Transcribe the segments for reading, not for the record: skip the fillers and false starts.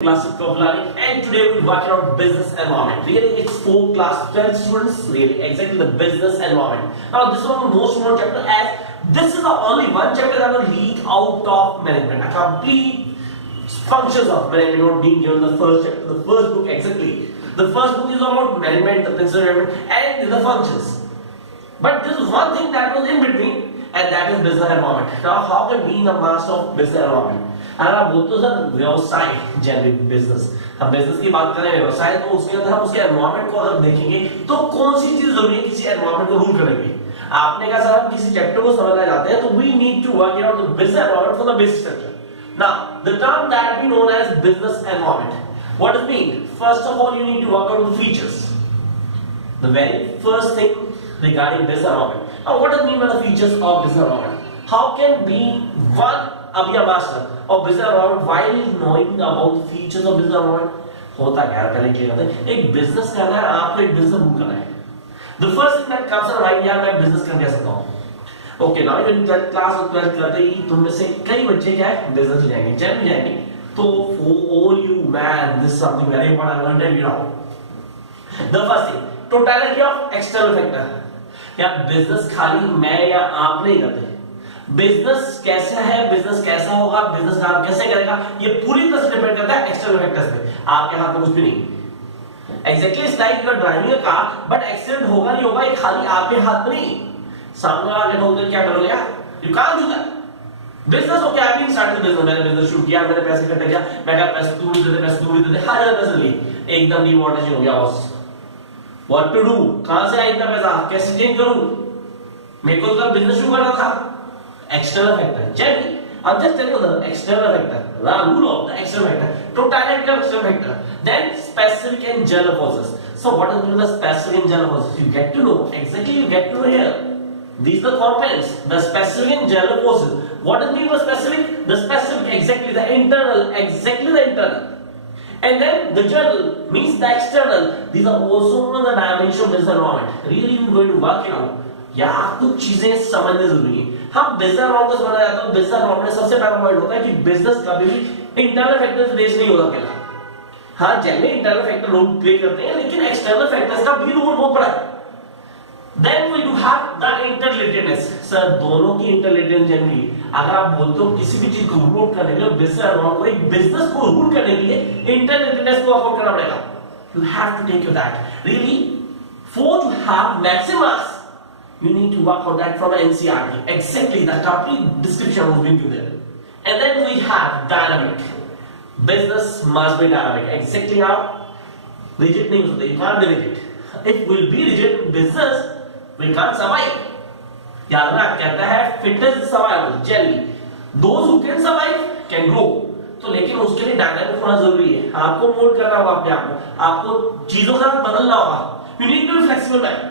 Classic of learning, and today we'll work around business environment. Really, it's for class 12 students. Really, exactly the business environment. Now, this is one of the most important chapter, as this is the only one chapter that will lead out of management. A complete functions of management not being given in the first chapter, the first book exactly. The first book is about management, the principles of management, and the functions. But this is one thing that was in between, and that is business environment. Now, how can we be the master of business environment? अगर आप बोलते हो sir व्यवसाय general business, हम business की बात करें व्यवसाय, तो उसके अंदर हम उसके एनवायरनमेंट को अगर देखेंगे तो कौन सी चीज जरूरी है किसी एनवायरनमेंट को रूल करने के लिए। आपने कहा सर हम किसी चैप्टर को समझना चाहते हैं तो we need to work out the business environment for the basic structure. Now the term that we known as business environment, what does mean? First of all you need to work out the features, the very first thing regarding business environment. Now what does mean by the features of business environment? How can be one be a master of business environment while knowing about the features of business environment? होता क्या है पहले क्या करते हैं, एक business करना है, आपको एक बिजनेस रूल करना है। The first thing that comes to mind, यार मैं बिजनेस कर कैसे सकता हूँ। ओके नाउ इन क्लास 12 करते ही तुम में से कई बच्चे क्या है बिजनेस में जाएंगे, जब जाएंगे तो all you man, this is something very important I want to tell you now. The first thing, totality of external factor. या बिजनेस खाली मैं या आप नहीं करते, बिजनेस कैसा है, बिजनेस कैसा होगा, बिजनेस काम कैसे करेगा, ये पूरी तरह से डिपेंड करता है एक्सटर्नल फैक्टर्स पे। आपके हाथ में कुछ भी नहीं। Exactly it's like you are driving a car, but accident होगा नहीं होगा ये खाली आपके हाथ में नहीं। सामने वाला के ठोक दे क्या करोगे यार? You can't do that. Business हो क्या, आपने स्टार्ट बिजनेस, मैंने बिजनेस शुरू किया, मैंने पैसे इकट्ठे किया, मैं कहा पैसे तू भी दे दे, पैसे तू भी दे दे, हर जगह पैसे लिए, एकदम डिमोटिवेशन हो गया बॉस। What to do? कहां से आया इतना पैसा, कैसे चेंज करूं? मेरे को तो बिजनेस शुरू करना था। एक्सटर्नल फैक्टर, चलिए I'm just telling you the external factor, RAHUL of the external factor, totality of external factor, then specific and general causes. So what is the specific and general causes? You get to know exactly, you get to know here. These are the components, the specific and general causes. What does mean by specific? The specific, exactly the internal, exactly the internal. And then the general means the external. These are also one of the dimensions of business environment. Really, we're going to work it out. या कुछ चीजें समझने जरूरी है। हम business environment को समझना चाहते हैं, बिजनेस एनवायरनमेंट सबसे पहला पॉइंट होता है कि बिजनेस कभी भी इंटरनल फैक्टर से बेस नहीं होता अकेला। हाँ generally internal factor role play करते हैं, लेकिन एक्सटर्नल फैक्टर्स का भी रोल बहुत बड़ा है। Then we do have the interrelatedness. Sir दोनों की interrelatedness जनरली, अगर आप बोलते हो किसी भी चीज को रूल करने के लिए, बिजनेस एनवायरनमेंट को, एक बिजनेस को रूल करने के लिए interrelatedness को वर्कआउट करना पड़ेगा। You have to take care of that. Really, for to have maximum, you need to work on that from NCERT. Exactly, the complete description will bring you there. And then we have dynamic. Business must be dynamic. Exactly how? Rigid नहीं हो सकता, you can't be rigid. If we'll be rigid in business, we can't survive. याद रखना कहता है fitness is survival. Generally, those who can survive can grow. तो लेकिन उसके लिए डायनामिक होना जरूरी है। आपको मोल्ड करना होगा अपने आप को, आपको चीजों का बदलना होगा। You need to be flexible man.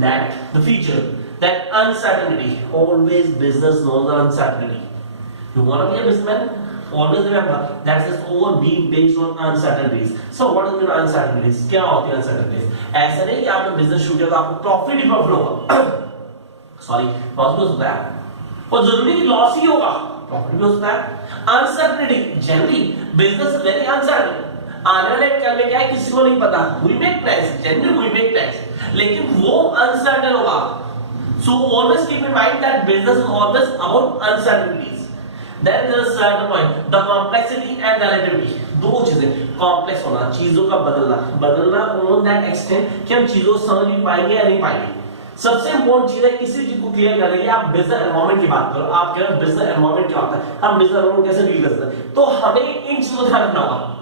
That the feature, that uncertainty, always business knows the uncertainty. You want to be a businessman? Always remember that is all being based on uncertainties. So what is the uncertainties? क्या होती है uncertainties? ऐसा नहीं कि आपने business शुरू किया तो आपको प्रॉफिट ही प्रॉफिट होगा। सॉरी, लॉस भी हो सकता है, और जरूरी नहीं लॉस ही होगा, प्रॉफिट भी हो सकता है। Uncertainty, generally business is very uncertain. आने वाले कल में क्या है किसी को नहीं पता। We make plans, generally we make plans, लेकिन वो अनसर्टेन होगा। So always keep in mind that business is always about uncertainties. Then there is a point, the complexity and relativity. दो चीजें, कॉम्प्लेक्स होना, चीजों का बदलना ऑन दैट एक्सटेंट कि हम चीजों को समझ भी पाएंगे या नहीं पाएंगे। सबसे इंपॉर्टेंट चीज है किसी चीज को क्लियर करने के लिए, आप बिजनेस एनवायरनमेंट की बात करो, आप कह रहे हो बिजनेस एनवायरनमेंट क्या होता है, हम बिजनेस एनवायरनमेंट कैसे डील करते हैं, तो हमें इन चीजों का ध्यान रखना होगा।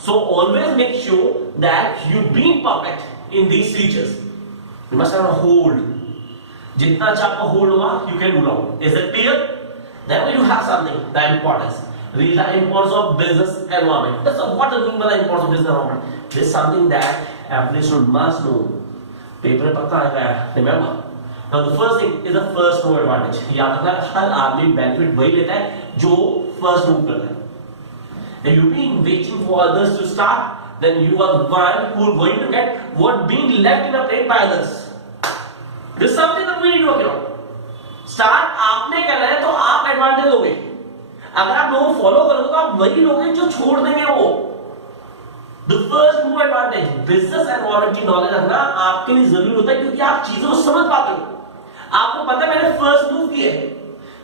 So always make sure that you be perfect in these features. You must have a hold. जितना अच्छा आपका hold होगा, you can do out. Is it clear? Then we do have something, the importance. Read the importance of business environment. That's what I mean by the importance of business environment. This is something that every student must know. Paper पक्का है, remember. Now the first thing is the first move advantage. याद रखना हर आदमी benefit वही लेता है जो first move करता है। If you've been waiting for others to start, then you are the one who are going to get what being left in a plate by others. This is something that we need to work on. Start आपने करना है तो आप advantage दोगे। अगर आप लोगों को फॉलो करोगे तो आप वही लोग हैं जो छोड़ देंगे वो। The first move advantage, business environment की नॉलेज रखना आपके लिए जरूरी होता है, क्योंकि आप चीजों को समझ पाते हो। आपको पता है मैंने फर्स्ट मूव किया है,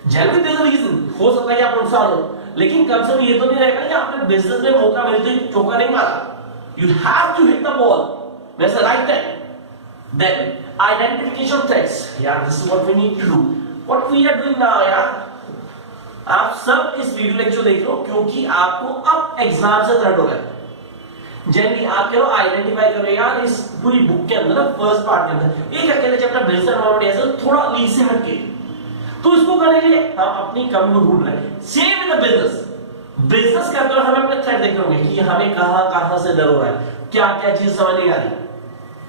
generally there is a reason, हो सकता है कि आप नुकसान हो, लेकिन कम से कम ये तो नहीं रहेगा कि आपने बिजनेस में मौका मिलते ही चौका नहीं मारा। You have to hit the ball when the right time. Then identification of threats, यार this is what we need to do, what we are doing now. यार आप सब इस वीडियो लेक्चर देख रहे हो क्योंकि आपको अब एग्जाम से थ्रेट हो रहा है। जनरली आप कह रहे हो आइडेंटिफाई करो यार इस पूरी बुक के अंदर, फर्स्ट पार्ट के अंदर एक अकेले चैप्टर बिजनेस एनवायरनमेंट ऐसा थोड़ा लीक से हटके, तो इसको करने के लिए हम अपनी कमी को ढूंढ रहे हैं। Same in the business, business के अंदर हमें अपने थ्रेट देखने होंगे कि हमें कहां कहां से डर हो रहा है, क्या क्या चीज समझ नहीं आ रही।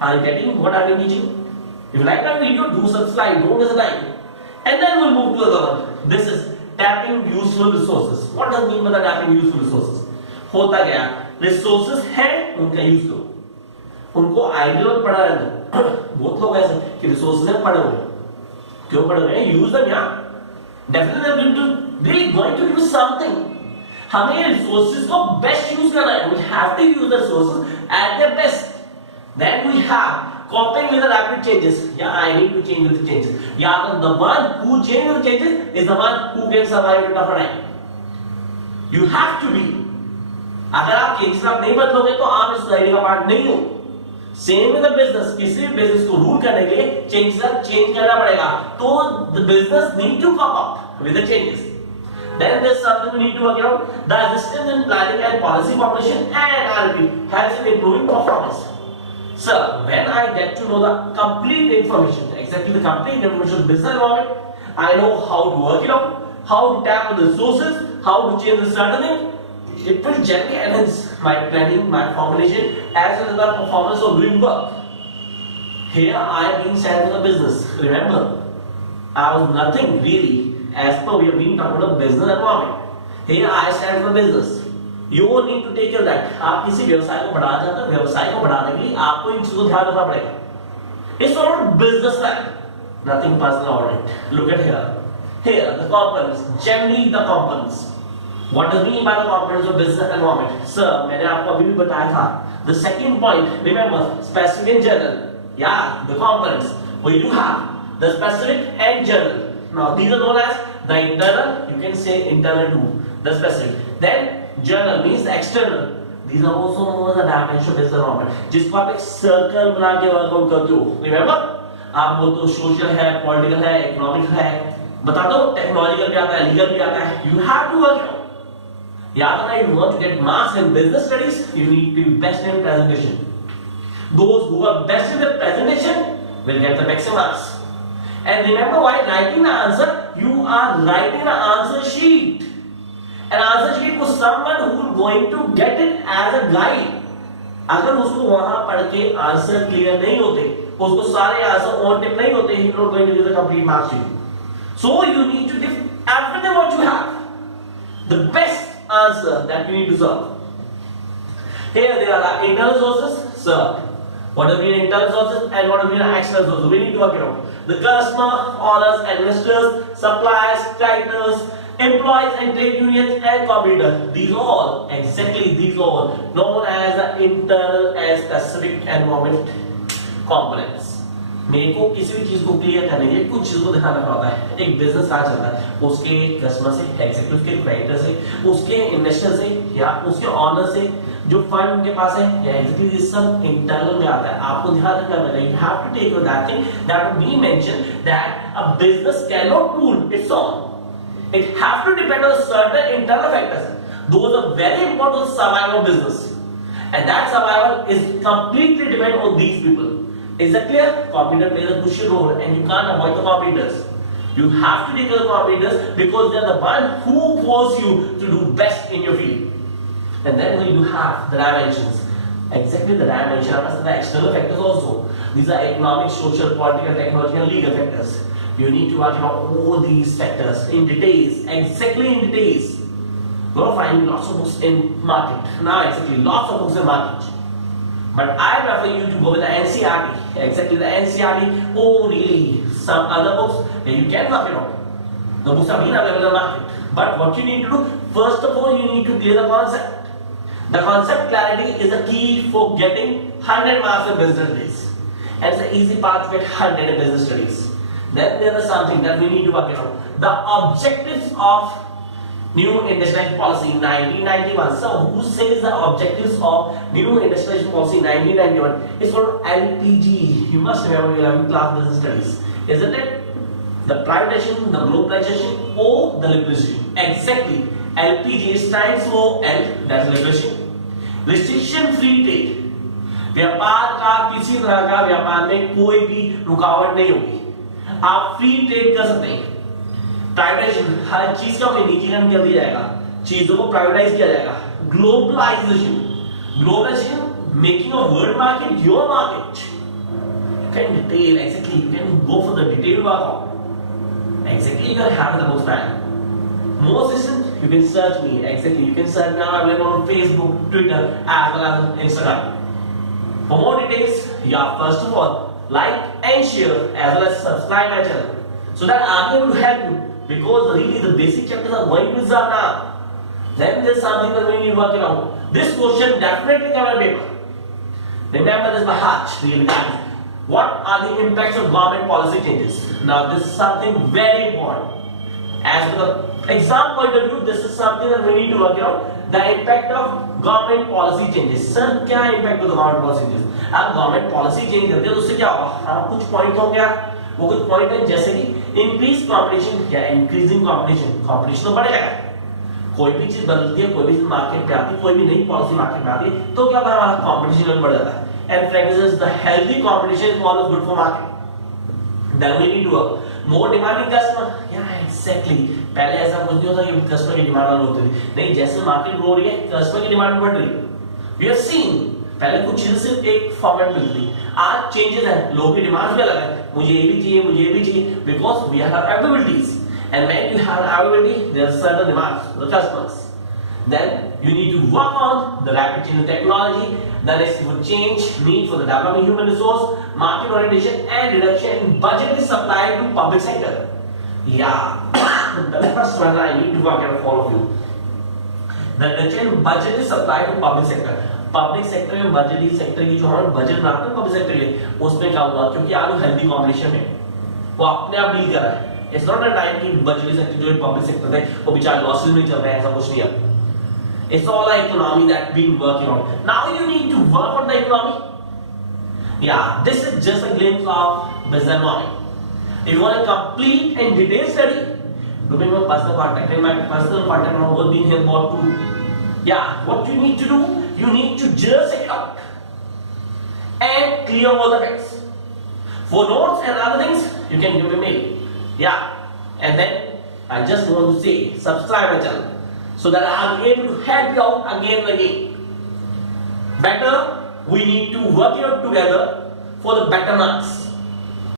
Are you getting what I am teaching? If you like my video do subscribe, don't miss a time, and then we'll move to the other one. This is tapping useful resources. What does mean by tapping useful resources? होता क्या, resources है उनका use करो, उनको ideal में पढ़ा रहने दो। बहुत लोग ऐसे कि रिसोर्सेज है पढ़े हुए, क्यों पढ़े हुए हैं, यूज देम यार, definitely they are going to give something. हमें रिसोर्सेज को बेस्ट यूज करना है, we have to use the resources at their best. Then we have coping with the rapid changes. Yeah, I need to change with the changes. Yeah, the one who changes with the changes is the one who can survive in tougher time. You have to be. अगर आप changes आप नहीं बदलोगे तो आप इस society का part नहीं हो। सेम विद द बिजनेस, किसी भी बिजनेस को रूल करने के लिए चेंजेस चेंज करना पड़ेगा, तो the business need to cope up with the changes. Then there's something we need to work out. The assistance in planning and policy formulation and R&D helps in improving performance. Sir, when I get to know the complete information, exactly the complete information of business environment, I know how to work it out, how to tap the resources, how to change the strategy. It will generally enhance my planning, my formulation, as well as the performance of doing work. Here I am being sent to the business. Remember, I was nothing really as per we have been talking about the business environment. Here I stand for business. You need to take care of that. आप किसी व्यवसाय को बढ़ाना चाहते हैं, व्यवसाय को बढ़ाने के लिए आपको इन चीजों को ध्यान रखना पड़ेगा। It's not business plan, nothing personal about it. Look at here. Here the components, generally the components. What does mean by the components of business environment? Sir, मैंने आपको अभी भी बताया था. The second point, remember, specific and general. Yeah, the components. We do have the specific and general. Now these are known as the internal. You can say internal too. The specific. Then general means the external. These are also known as the dimension of business environment, जिसको आप एक circle बना के workout करते हो। Remember, आप वो तो सोशल है, पॉलिटिकल है, इकोनॉमिक है, बता दो टेक्नोलॉजिकल भी आता है, लीगल भी आता है। You have to work out. याद रखना, you want to get marks in business studies, you need to be best in presentation. Those who are best in the presentation will get the maximum marks. And remember, while writing the answer, you are writing the answer sheet. An answer sheet for someone who is going to get it as a guide. अगर उसको वहां पढ़ के answer clear नहीं होते, उसको सारे answer on tip नहीं होते, he not going to give the complete mark sheet. So you need to give everything what you have, the best answer that you need to solve. Here there are internal sources, sir. What does mean internal sources and what does mean external sources? We need to work it out. The customer, owners, investors, suppliers, creditors, employees and trade unions and competitors. These all, exactly these all, known as the internal and specific environment components. मेरे को किसी भी चीज को clear करने के लिए कुछ चीजों को दिखाना पड़ता है। एक बिजनेस कहाँ चलता है, उसके कस्टमर से, एग्जीक्यूटिव के क्रेडिटर से, उसके इन्वेस्टर से या उसके ऑनर से, जो फंड उनके पास है, या एग्जीक्यूटिव, ये सब इंटरनल में आता है। आपको ध्यान रखना पड़ेगा, you have to take that thing that we mention that a business can not rule its own. It have to depend on certain internal factors. Those are very important to survival of business, and that survival is completely dependent on these people. Is that clear? Competitor plays a crucial role, and you can't avoid the competitors. You have to take care of the competitors because they are the one who force you to do best in your field. And then we do have the dimensions. Exactly the dimension are the external factors also. These are economic, social, political, technological, and legal factors. You need to work out all these factors in details, exactly in details. You're finding lots of books in market. Now exactly, lots of books in market. But I prefer you to go with the NCRT. Exactly the NCRT or really some other books that you can work it out. The books are being available in the market. But what you need to do, first of all, you need to clear the concept. The concept clarity is the key for getting 100 marks in business studies. And it's an easy path to get 100 in business studies. Then there is something that we need to work out. The objectives of New Industrialization Policy 1991. So who says the objectives of New Industrialization Policy 1991 is called LPG? You must remember your 11th class business studies, isn't it? The privatization, the globalization, or the liberalization. Exactly. LPG stands for L, that's liberalization. Restriction free trade. व्यापार का किसी तरह का व्यापार में कोई भी रुकावट नहीं होगी, आप फ्री ट्रेड कर सकते हैं। प्राइवेटाइजेशन, हर चीज का निजीकरण कर दिया जाएगा, चीजों को प्राइवेटाइज किया जाएगा। Globalisation, globalisation making a world market your market. You can detail exactly, you can go for the detailed workout. Exactly, you can have the most time. More systems, you can search me. Exactly, you can search now. I'm on Facebook, Twitter, as well as Instagram. For more details, first of all, like and share as well as subscribe my channel so that I'm able to help you, because really the basic chapters are going to exam now. Then there's something that we need to work out. This question definitely come on paper. Remember this by heart, really guys. What are the impacts of government policy changes? Now this is something very important. As for the exam point of view, this is something that we need to work out. The impact of government policy changes. Sir, क्या impact of the government policy changes? आप government policy change करते हो तो उससे क्या होगा? हाँ, कुछ point हो गया। वो कुछ point है जैसे कि increase competition, क्या increasing competition? Competition तो बढ़ जाएगा। कोई भी चीज बदलती है, कोई भी चीज मार्केट पे आती है, कोई भी नई पॉलिसी मार्केट में आती है, तो क्या होता है, हमारा competition बढ़ जाता है। And frankly, the healthy competition is always good for market. Then we need to work. More demanding customer, yeah, exactly. पहले ऐसा कुछ नहीं होता कि कस्टमर की डिमांड होती थी, नहीं, जैसे मार्केट ग्रो रही है कस्टमर की डिमांड बढ़ रही है। We have seen, पहले कुछ चीजें सिर्फ एक फॉर्मेट में मिलती, आज चेंजेस है, लोगों की डिमांड्स भी अलग है, मुझे ये भी चाहिए, मुझे ये भी चाहिए, because we have abilities, and when you have ability, there are certain demands for the customers. Then you need to work on the rapid change in technology. The next would change need for the development of human resource, market orientation, and reduction in budget is supplied to public sector. Yeah, the first one I need to work out for all of you. The reduction in budget is supplied to public sector. Public sector में budget sector की जो हम budget बनाते हैं public sector के लिए, उसमें क्या हुआ, क्योंकि आज healthy competition में वो अपने आप डील कर रहा है। It's not a time कि budget sector जो public sector थे वो बेचारे losses में चल रहे हैं, ऐसा कुछ नहीं है। It's all like economy that been working on. Now you need to work on the economy. Yeah, this is just a glimpse of business economy. If you want a complete and detailed study, do me my personal contact. And my personal contact number will be here about too. Yeah, what you need to do, you need to just check it out and clear all the facts. For notes and other things, you can give me a mail. Yeah, and then I just want to say, subscribe my channel, so that I am able to help you out again and again. Better, we need to work it out together for the better marks.